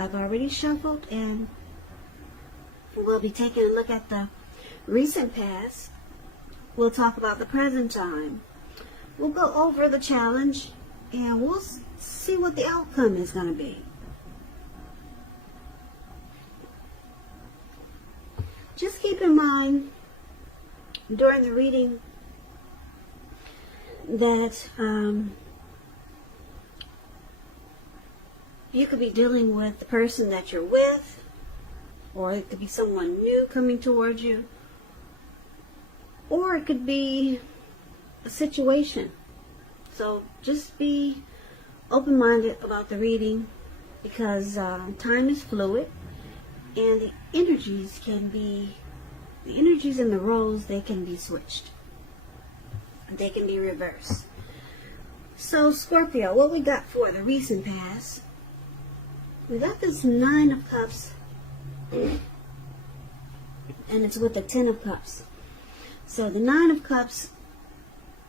I've already shuffled, and we'll be taking a look at the recent past. We'll talk about the present time. We'll go over the challenge, and we'll see what the outcome is going to be. Just keep in mind during the reading that you could be dealing with the person that you're with, or it could be someone new coming towards you, or it could be a situation. So just be open-minded about the reading, because time is fluid, and the energies and the roles, they can be switched. They can be reversed. So Scorpio, what we got for the recent past? We got this 9 of Cups, and it's with the 10 of Cups. So the 9 of Cups,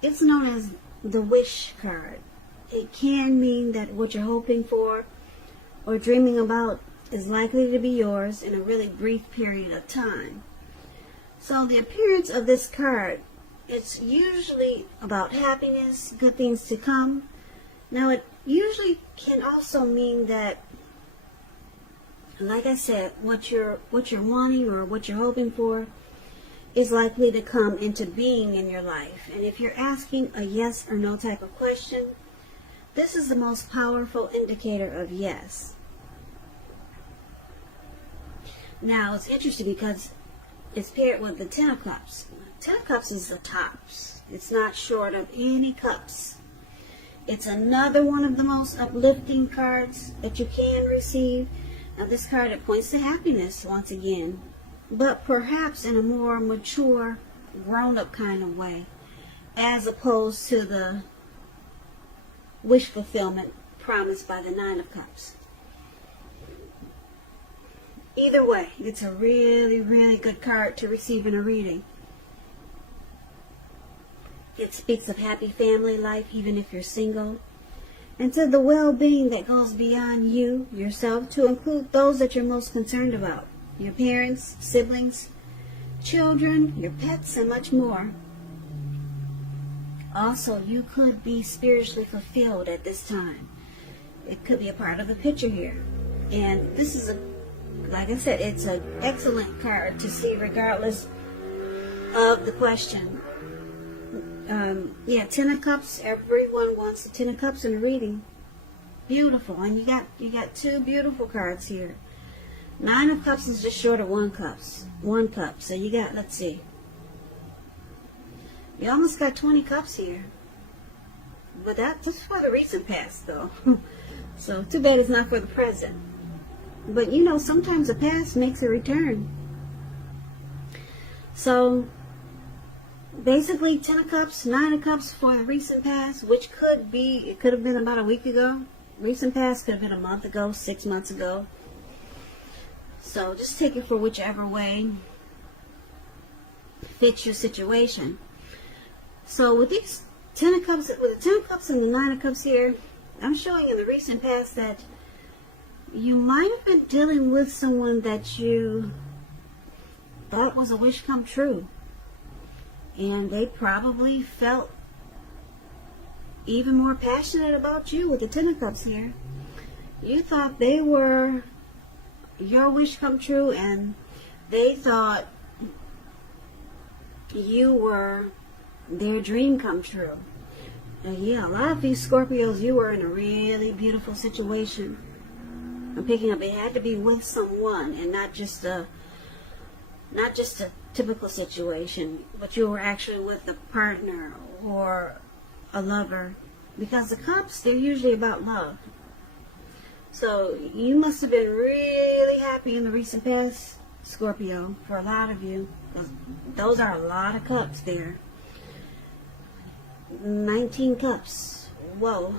it's known as the wish card. It can mean that what you're hoping for or dreaming about is likely to be yours in a really brief period of time. So the appearance of this card, it's usually about happiness, good things to come. Now it usually can also mean that, like I said, what you're wanting or what you're hoping for is likely to come into being in your life. And if you're asking a yes or no type of question, this is the most powerful indicator of yes. Now it's interesting because it's paired with the 10 of Cups. 10 of Cups is the tops. It's not short of any cups. It's another one of the most uplifting cards that you can receive. Now this card, it points to happiness once again, but perhaps in a more mature, grown-up kind of way, as opposed to the wish fulfillment promised by the 9 of Cups. Either way, it's a really, really good card to receive in a reading. It speaks of happy family life, even if you're single, and to the well-being that goes beyond you, yourself, to include those that you're most concerned about. Your parents, siblings, children, your pets, and much more. Also, you could be spiritually fulfilled at this time. It could be a part of the picture here. And this is like I said, it's an excellent card to see regardless of the question. 10 of Cups, everyone wants the 10 of Cups in a reading. Beautiful. And you got 2 beautiful cards here. 9 of Cups is just short of 1 cup. So you got, let's see, you almost got 20 cups here. But that's for the recent past though. So too bad it's not for the present. But you know, sometimes the past makes a return. So basically 10 of Cups, 9 of Cups for the recent past, which it could have been about a week ago. Recent past could have been a month ago, 6 months ago. So just take it for whichever way fits your situation. So with these 10 of Cups, with the 10 of Cups and the 9 of Cups here, I'm showing in the recent past that you might have been dealing with someone that you thought was a wish come true. And they probably felt even more passionate about you with the 10 of Cups here. You thought they were your wish come true, and they thought you were their dream come true. Yeah, a lot of these Scorpios, you were in a really beautiful situation. I'm picking up it had to be with someone and not just a typical situation, but you were actually with a partner or a lover, because the Cups, they're usually about love. So you must have been really happy in the recent past, Scorpio, for a lot of you. Those are a lot of cups there. 19 cups. Whoa.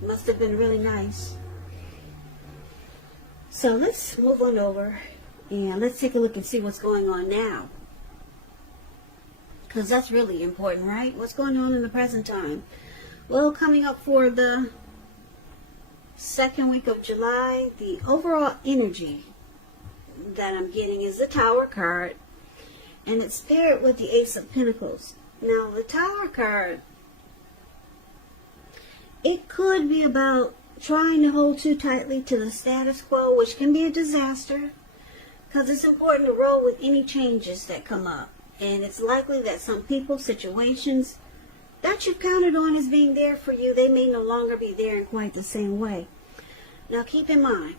Must have been really nice. So let's move on over and let's take a look and see what's going on now. Because that's really important, right? What's going on in the present time? Well, coming up for the second week of July, the overall energy that I'm getting is the Tower card, and it's paired with the Ace of Pentacles. Now, the Tower card, it could be about trying to hold too tightly to the status quo, which can be a disaster, because it's important to roll with any changes that come up. And it's likely that some people, situations that you've counted on as being there for you, they may no longer be there in quite the same way. Now, keep in mind,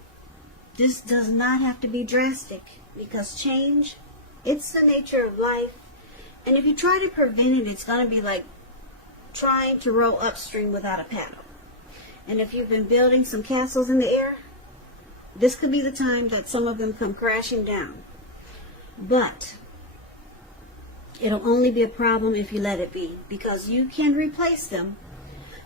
this does not have to be drastic, because change, it's the nature of life. And if you try to prevent it, it's going to be like trying to row upstream without a paddle. And if you've been building some castles in the air, this could be the time that some of them come crashing down. But it'll only be a problem if you let it be, because you can replace them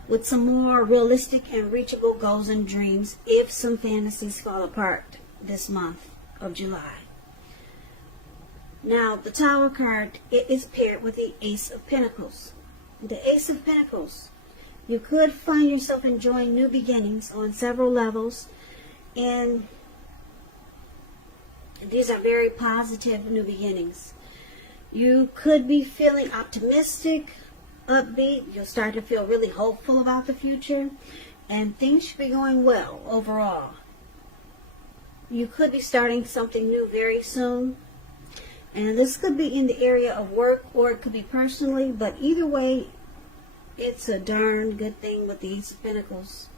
with some more realistic and reachable goals and dreams if some fantasies fall apart this month of July. Now, the Tower card, it is paired with the Ace of Pentacles. The Ace of Pentacles, you could find yourself enjoying new beginnings on several levels, and these are very positive new beginnings. You could be feeling optimistic, upbeat. You'll start to feel really hopeful about the future, and things should be going well overall. You could be starting something new very soon, and this could be in the area of work, or it could be personally, but either way, it's a darn good thing with the Ace of Pentacles.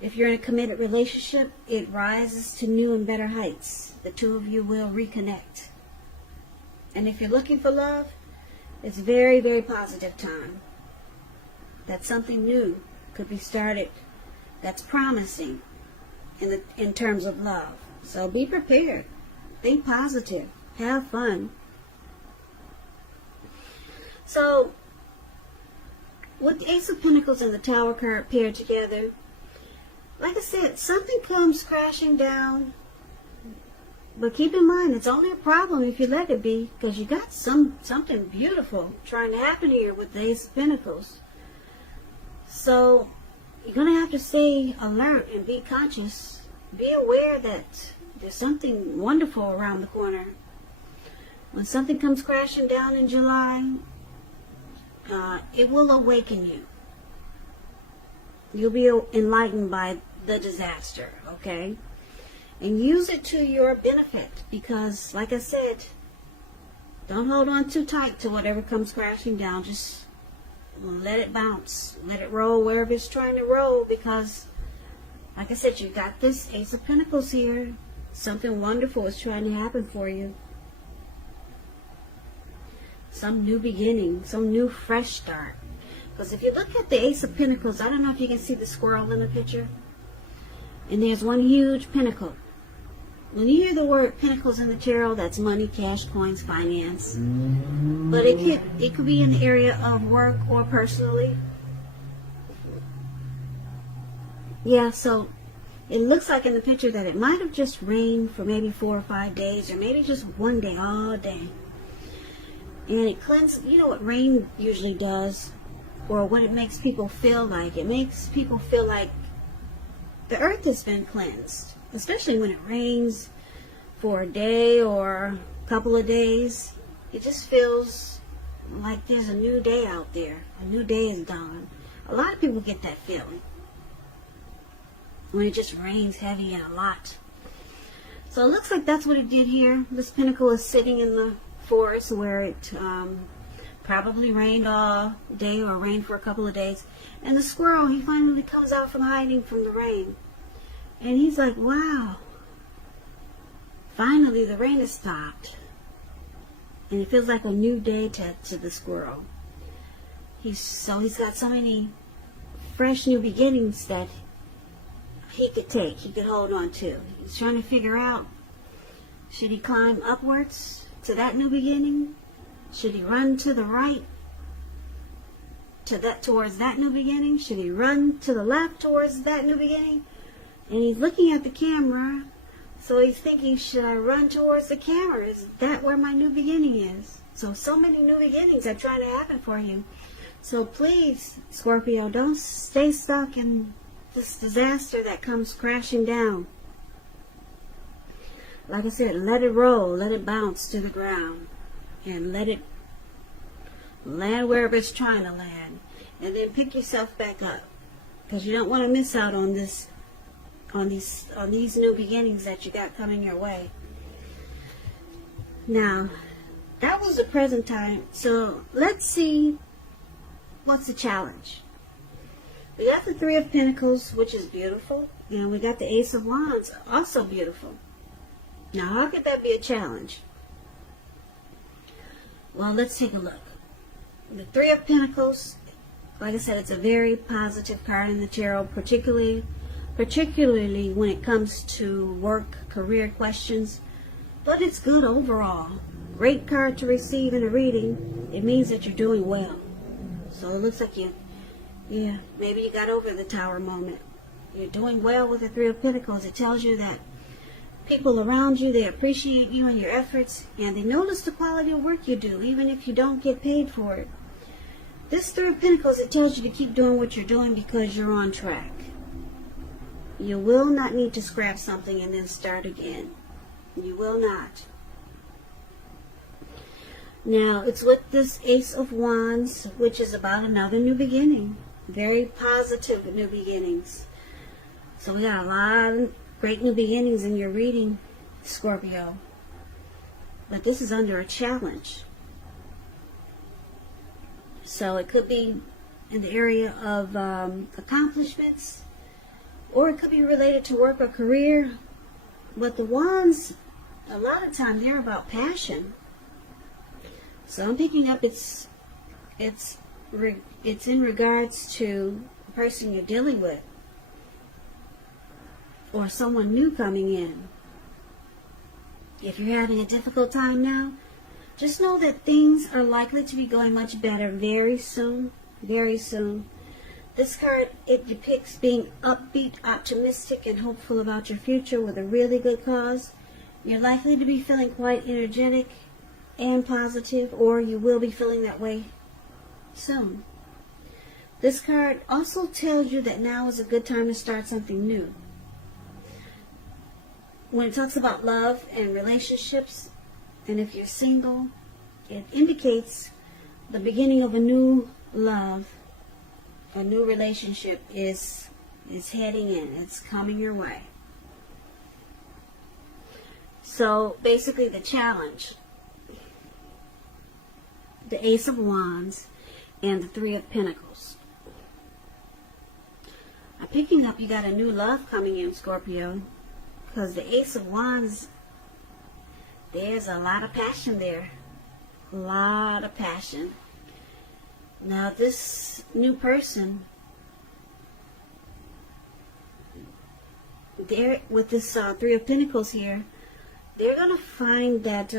If you're in a committed relationship, it rises to new and better heights. The two of you will reconnect. And if you're looking for love, it's very, very positive time. That something new could be started that's promising in terms of love. So be prepared. Think positive. Have fun. So, with the Ace of Pentacles and the Tower card paired together, like I said, something comes crashing down. But keep in mind, it's only a problem if you let it be, because you got something beautiful trying to happen here with the Ace of Pentacles. So, you're going to have to stay alert and be conscious. Be aware that there's something wonderful around the corner. When something comes crashing down in July, it will awaken you. You'll be enlightened by the disaster, okay? And use it to your benefit, because, like I said, don't hold on too tight to whatever comes crashing down. Just let it bounce. Let it roll wherever it's trying to roll, because, like I said, you got this Ace of Pentacles here. Something wonderful is trying to happen for you. Some new beginning, some new fresh start. Because if you look at the Ace of Pentacles, I don't know if you can see the squirrel in the picture. And there's one huge pentacle. When you hear the word pentacles in the tarot, that's money, cash, coins, finance. But it could be in the area of work or personally. Yeah, so it looks like in the picture that it might have just rained for maybe 4 or 5 days, or maybe just one day, all day. And it cleanses, you know what rain usually does, or what it makes people feel like. It makes people feel like the earth has been cleansed, especially when it rains for a day or a couple of days. It just feels like there's a new day out there. A new day is dawned. A lot of people get that feeling when it just rains heavy and a lot. So it looks like that's what it did here. This pentacle is sitting in the forest where it probably rained all day or rained for a couple of days. And the squirrel, he finally comes out from hiding from the rain. And he's like, wow, finally the rain has stopped. And it feels like a new day to the squirrel. He's got so many fresh new beginnings that he could hold on to. He's trying to figure out, should he climb upwards to that new beginning? Should he run to the right towards that new beginning? Should he run to the left towards that new beginning? And he's looking at the camera, so he's thinking, should I run towards the camera? Is that where my new beginning is? So many new beginnings are trying to happen for you. So please, Scorpio, don't stay stuck in this disaster that comes crashing down. Like I said, let it roll, let it bounce to the ground, and let it land wherever it's trying to land, and then pick yourself back up, because you don't want to miss out on this, on these new beginnings that you got coming your way. Now, that was the present time. So let's see what's the challenge. We got the Three of Pentacles, which is beautiful, and we got the Ace of Wands, also beautiful. Now, how could that be a challenge? Well, let's take a look. The Three of Pentacles, like I said, it's a very positive card in the tarot, particularly when it comes to work, career questions. But it's good overall. Great card to receive in a reading. It means that you're doing well. So it looks like maybe you got over the Tower moment. You're doing well with the Three of Pentacles. It tells you that people around you, they appreciate you and your efforts, and they notice the quality of work you do, even if you don't get paid for it. This Three of Pentacles, it tells you to keep doing what you're doing because you're on track. You will not need to scrap something and then start again. You will not. Now, it's with this Ace of Wands, which is about another new beginning. Very positive new beginnings. So we got a lot of great new beginnings in your reading, Scorpio. But this is under a challenge. So it could be in the area of accomplishments, or it could be related to work or career. But the Wands, a lot of times, they're about passion. So I'm picking up it's in regards to the person you're dealing with, or someone new coming in. If you're having a difficult time now, just know that things are likely to be going much better very soon, very soon. This card, it depicts being upbeat, optimistic, and hopeful about your future with a really good cause. You're likely to be feeling quite energetic and positive, or you will be feeling that way soon. This card also tells you that now is a good time to start something new. When it talks about love and relationships, and if you're single, it indicates the beginning of a new love. A new relationship is heading in. It's coming your way. So basically the challenge, the Ace of Wands and the Three of Pentacles. I'm picking up you got a new love coming in, Scorpio, because the Ace of Wands, there's a lot of passion there. A lot of passion. Now this new person, they're with this Three of Pentacles here, they're going to find that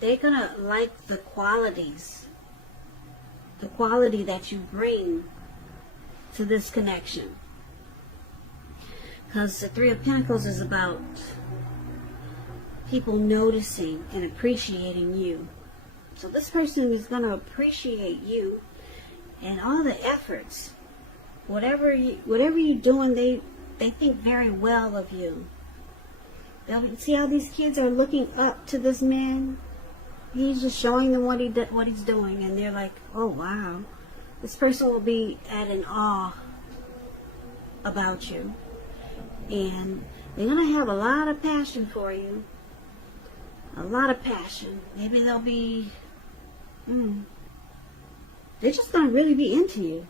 they're going to like the qualities, the quality that you bring to this connection. Because the Three of Pentacles is about people noticing and appreciating you. So this person is going to appreciate you and all the efforts. Whatever you're doing, they think very well of you. See how these kids are looking up to this man? He's just showing them what he's doing, and they're like, oh wow, this person will be at an awe about you. And they're going to have a lot of passion for you. A lot of passion. Maybe they'll be, they're just going to really be into you.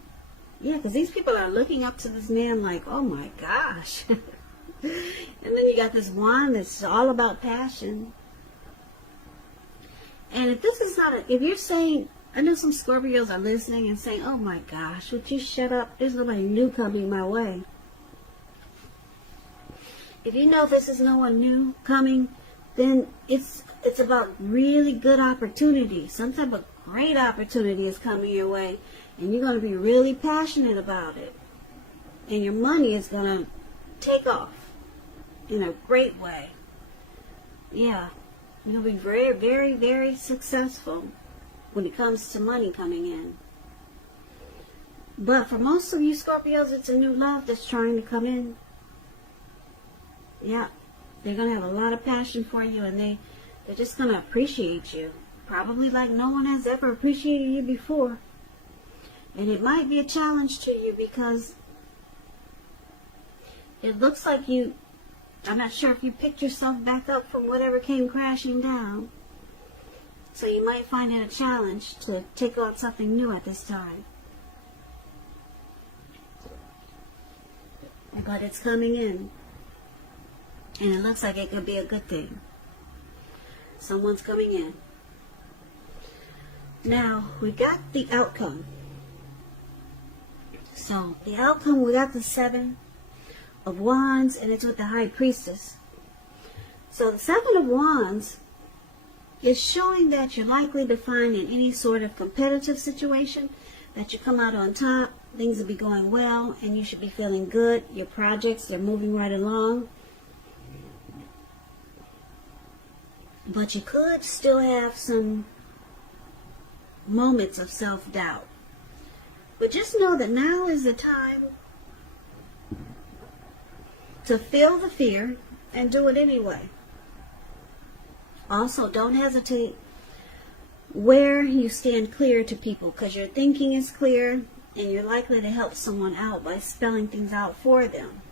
Yeah, because these people are looking up to this man like, oh my gosh. And then you got this wand that's all about passion. And if this is not if you're saying, I know some Scorpios are listening and saying, oh my gosh, would you shut up? There's nobody new coming my way. If you know this is no one new coming, then it's about really good opportunity. Some type of great opportunity is coming your way, and you're going to be really passionate about it. And your money is going to take off in a great way. Yeah, you're going to be very, very, very successful. when it comes to money coming in. But for most of you Scorpios, it's a new love that's trying to come in. Yeah, they're going to have a lot of passion for you, and they're just going to appreciate you. Probably like no one has ever appreciated you before. And it might be a challenge to you because it looks like I'm not sure if you picked yourself back up from whatever came crashing down. So you might find it a challenge to take on something new at this time. But it's coming in. And it looks like it could be a good thing. Someone's coming in. Now, we got the outcome. So, the outcome, we got the 7 of Wands, and it's with the High Priestess. So, the 7 of Wands is showing that you're likely to find in any sort of competitive situation that you come out on top. Things will be going well, and you should be feeling good. Your projects, they're moving right along. But you could still have some moments of self-doubt. But just know that now is the time to feel the fear and do it anyway. Also, don't hesitate where you stand clear to people, because your thinking is clear and you're likely to help someone out by spelling things out for them.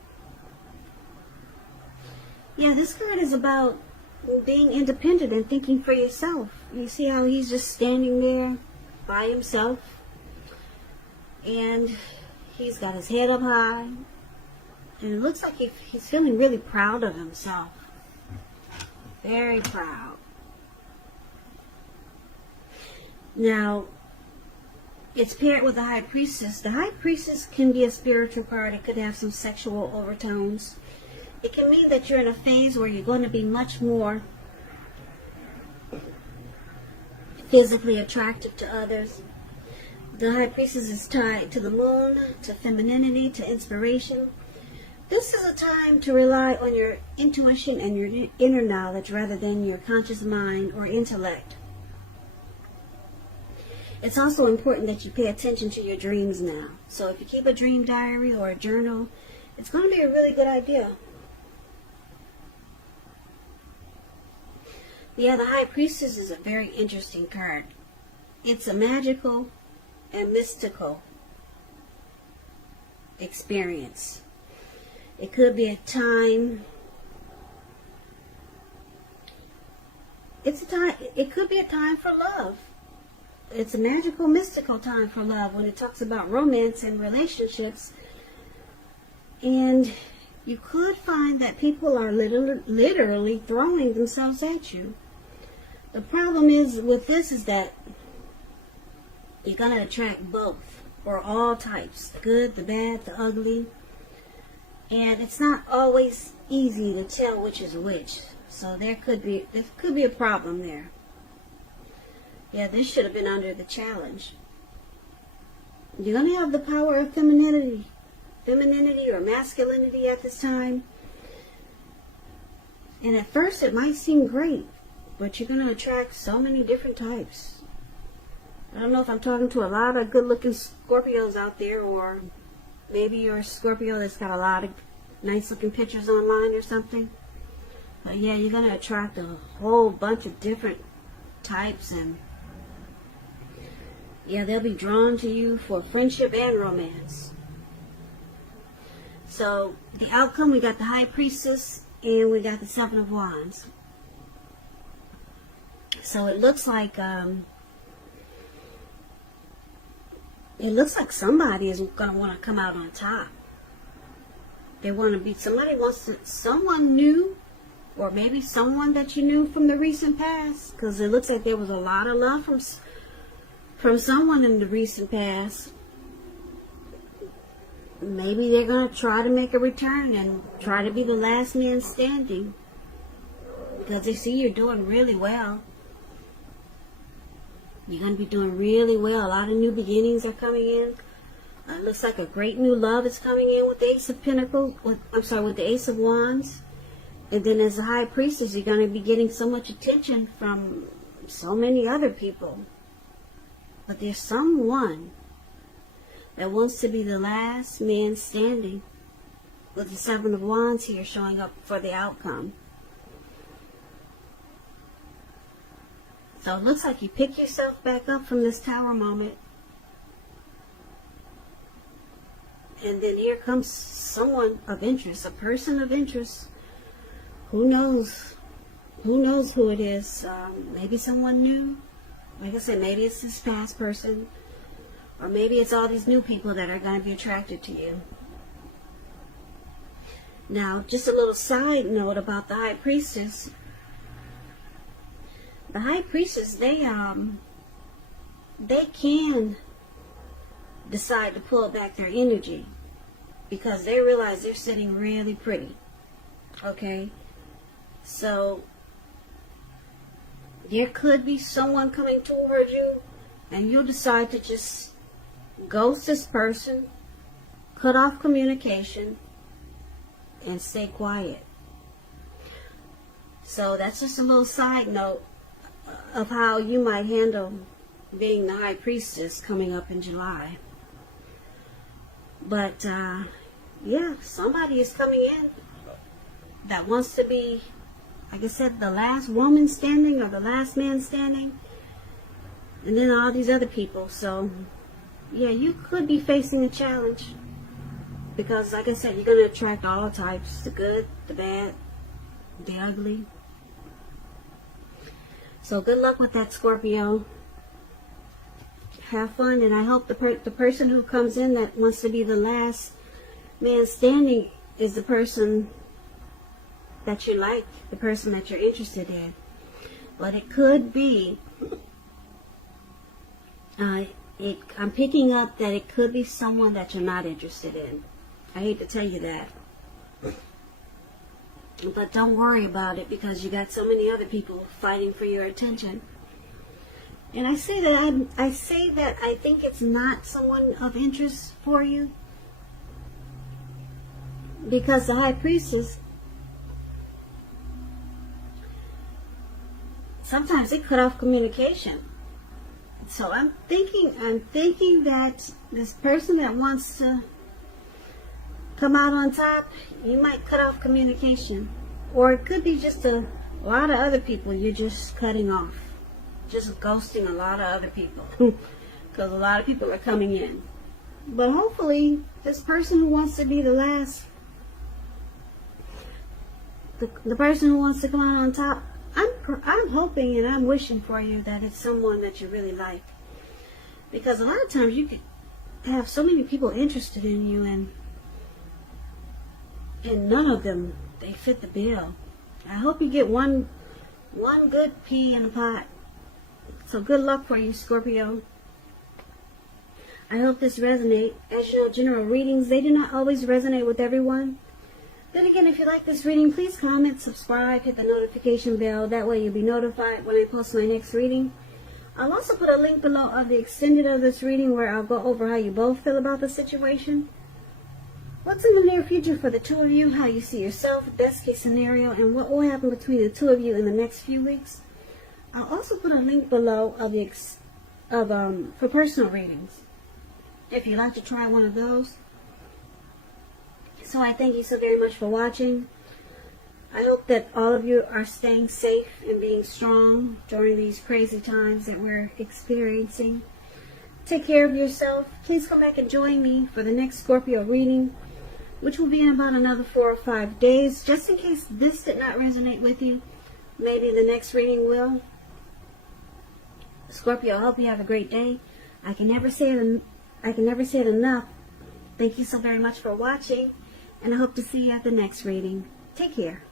Yeah, this card is about being independent and thinking for yourself. You see how he's just standing there by himself, and he's got his head up high, and it looks like he's feeling really proud of himself. Very proud. Now, it's paired with the High Priestess. The High Priestess can be a spiritual card. It could have some sexual overtones. It can mean that you're in a phase where you're going to be much more physically attractive to others. The High Priestess is tied to the moon, to femininity, to inspiration. This is a time to rely on your intuition and your inner knowledge rather than your conscious mind or intellect. It's also important that you pay attention to your dreams now. So if you keep a dream diary or a journal, it's going to be a really good idea. Yeah, the High Priestess is a very interesting card. It's a magical and mystical experience. It could be a time. It could be a time for love. It's a magical, mystical time for love when it talks about romance and relationships. And you could find that people are literally throwing themselves at you. The problem is with this is that you're going to attract both, or all types, the good, the bad, the ugly. And it's not always easy to tell which is which. So there could be a problem there. Yeah, this should have been under the challenge. You're going to have the power of femininity or masculinity at this time. And at first it might seem great, but you're going to attract so many different types. I don't know if I'm talking to a lot of good-looking Scorpios out there, or maybe you're a Scorpio that's got a lot of nice-looking pictures online or something. But yeah, you're going to attract a whole bunch of different types, and yeah, they'll be drawn to you for friendship and romance. So, the outcome, we got the High Priestess and we got the 7 of Wands. So it looks like somebody is going to want to come out on top. They want to be, someone new, or maybe someone that you knew from the recent past, because it looks like there was a lot of love from someone in the recent past. Maybe they're going to try to make a return and try to be the last man standing, because they see you're doing really well. You're going to be doing really well. A lot of new beginnings are coming in. It looks like a great new love is coming in with the Ace of Pentacles. With the Ace of Wands. And then as a High Priestess, you're going to be getting so much attention from so many other people. But there's someone that wants to be the last man standing, with the Seven of Wands here showing up for the outcome. So it looks like you pick yourself back up from this Tower moment. And then here comes someone of interest, a person of interest. Who knows? Who knows who it is? Maybe someone new. Like I said, maybe it's this past person. Or maybe it's all these new people that are going to be attracted to you. Now, just a little side note about the High Priestess. The High Priestess, they can decide to pull back their energy because they realize they're sitting really pretty. Okay? So, there could be someone coming toward you and you'll decide to just ghost this person, cut off communication, and stay quiet. So that's just a little side note of how you might handle being the High Priestess coming up in July. But yeah, somebody is coming in that wants to be, like I said, the last woman standing or the last man standing, and then all these other people. So yeah, you could be facing a challenge. Because, like I said, you're going to attract all types. The good, the bad, the ugly. So, good luck with that, Scorpio. Have fun. And I hope the person who comes in that wants to be the last man standing is the person that you like. The person that you're interested in. But it could be... I'm picking up that it could be someone that you're not interested in. I hate to tell you that. But don't worry about it because you got so many other people fighting for your attention. And I say that I think it's not someone of interest for you. Because the High Priestess, sometimes they cut off communication. So I'm thinking that this person that wants to come out on top, you might cut off communication. Or it could be just a lot of other people you're just cutting off. Just ghosting a lot of other people. Because a lot of people are coming in. But hopefully, this person who wants to be the last, the person who wants to come out on top, I'm hoping and I'm wishing for you that it's someone that you really like. Because a lot of times you could have so many people interested in you and none of them, they fit the bill. I hope you get one good pea in the pot. So good luck for you, Scorpio. I hope this resonates. As you know, general readings, they do not always resonate with everyone. Then again, if you like this reading, please comment, subscribe, hit the notification bell. That way you'll be notified when I post my next reading. I'll also put a link below of the extended of this reading where I'll go over how you both feel about the situation. What's in the near future for the two of you, how you see yourself, best case scenario, and what will happen between the two of you in the next few weeks. I'll also put a link below of for personal readings, if you'd like to try one of those. So I thank you so very much for watching. I hope that all of you are staying safe and being strong during these crazy times that we're experiencing. Take care of yourself. Please come back and join me for the next Scorpio reading, which will be in about another 4 or 5 days. Just in case this did not resonate with you, maybe the next reading will. Scorpio, I hope you have a great day. I can never say it enough. Thank you so very much for watching, and I hope to see you at the next reading. Take care.